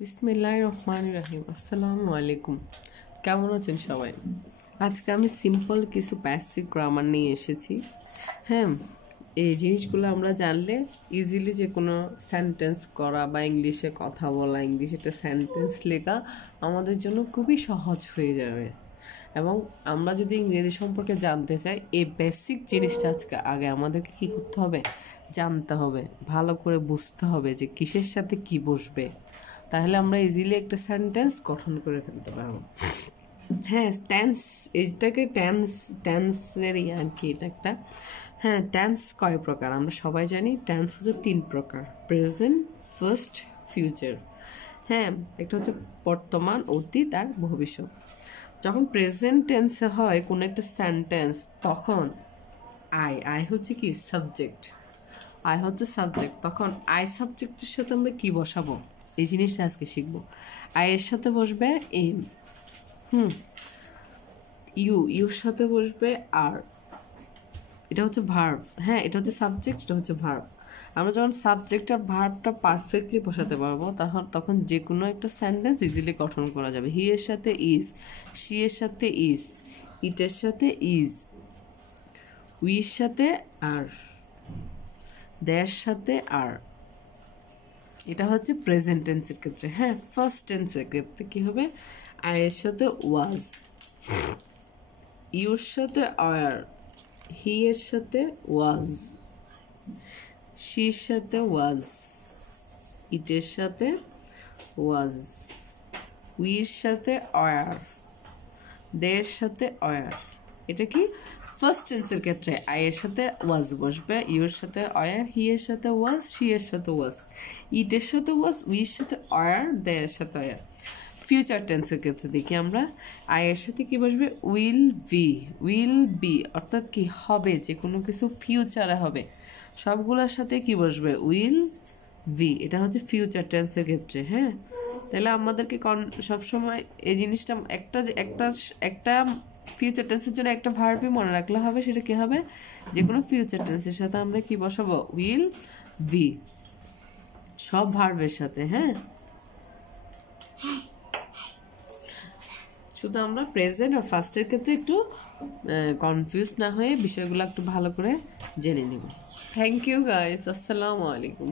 বিসমিল্লাহির রহমানির রহিম। আসসালামু আলাইকুম। কেমন আছেন সবাই? আজকে আমি সিম্পল কিছু প্যাসিভ গ্রামার নিয়ে এসেছি। হ্যাঁ, এই জিনিসগুলো আমরা জানলে ইজিলি যে কোনো সেন্টেন্স করা বা ইংলিশে কথা বলা, ইংলিশে একটা সেন্টেন্স লেখা আমাদের জন্য খুবই সহজ হয়ে যাবে। এবং আমরা যদি ইংরেজি সম্পর্কে জানতে চাই, এই বেসিক জিনিসটা আজকে আগে আমাদেরকে কী করতে হবে, জানতে হবে, ভালো করে বুঝতে হবে যে কিসের সাথে কি বসবে, তাহলে আমরা ইজিলি একটা সেন্টেন্স গঠন করে ফেলতে পারবো। হ্যাঁ, টেন্স, এইটাকে টেন্সেরই আর কি, এটা একটা। হ্যাঁ, টেন্স কয় প্রকার আমরা সবাই জানি। টেন্স হচ্ছে 3 প্রকার: প্রেজেন্ট, ফার্স্ট, ফিউচার। হ্যাঁ, একটা হচ্ছে বর্তমান, অতীত আর ভবিষ্যৎ। যখন প্রেজেন্ট টেন্সে হয় কোনো একটা সেন্টেন্স, তখন আই হচ্ছে কি সাবজেক্ট, আই হচ্ছে সাবজেক্ট। তখন আই সাবজেক্টের সাথে আমরা কি বসাবো, এই জিনিসটা আজকে শিখবো। আই এর সাথে বসবে এম, ইউর সাথে বসবে আর। এটা হচ্ছে ভার্ব। হ্যাঁ, এটা হচ্ছে সাবজেক্ট, এটা হচ্ছে ভার্ব। আমরা যখন সাবজেক্ট আর ভার্বটা পারফেক্টলি বসাতে পারবো, তখন যে কোনো একটা সেন্টেন্স ইজিলি গঠন করা যাবে। হি এর সাথে ইজ, শি এর সাথে ইজ, ইটের সাথে ইজ, উইর সাথে আর, দেয়ার সাথে আর। এটা হচ্ছে প্রেজেন্ট টেন্সের ক্ষেত্রে। হ্যাঁ, ফার্স্ট টেন্সের ক্ষেত্রে কি হবে? আই এর সাথে ওয়াজ, ইউর সাথে আর, হি এর সাথে ওয়াজ, শির সাথে ওয়াজ, ইটের সাথে ওয়াজ, উইর সাথে অয়ার, দের সাথে অয়ার। এটা কি ফার্স্ট টেন্সের ক্ষেত্রে আই এর সাথে ওয়াজ বসবে, ইউর সাথে অয়ার, হি এর সাথে ওয়াজ, শি এর সাথে ওয়াজ, ইটের সাথে ওয়াজ, উইর সাথে অয়ার, দের সাথে অয়ার। ফিউচার টেন্সের ক্ষেত্রে দেখি আমরা আই এর সাথে কি বসবে? উইল বি, উইল বি অর্থাৎ কি হবে, যে কোনো কিছু ফিউচারে হবে, সবগুলোর সাথে কি বসবে? Will be. এটা হচ্ছে ফিউচার টেন্সের ক্ষেত্রে। হ্যাঁ, তাহলে আমাদেরকে সবসময় এই জিনিসটা একটা ফিউচার টেন্সের জন্য একটা ভার্বই মনে রাখলে হবে। সেটা কি হবে? যে কোনো ফিউচার টেন্সের সাথে আমরা কি বসাবো? উইল বি, সব ভার্বের সাথে। হ্যাঁ, শুধু আমরা প্রেজেন্ট আর ফার্স্টের ক্ষেত্রে একটু কনফিউজ না হয়ে বিষয়গুলো একটু ভালো করে জেনে নিব। Thank you guys. আসসালামু আলাইকুম।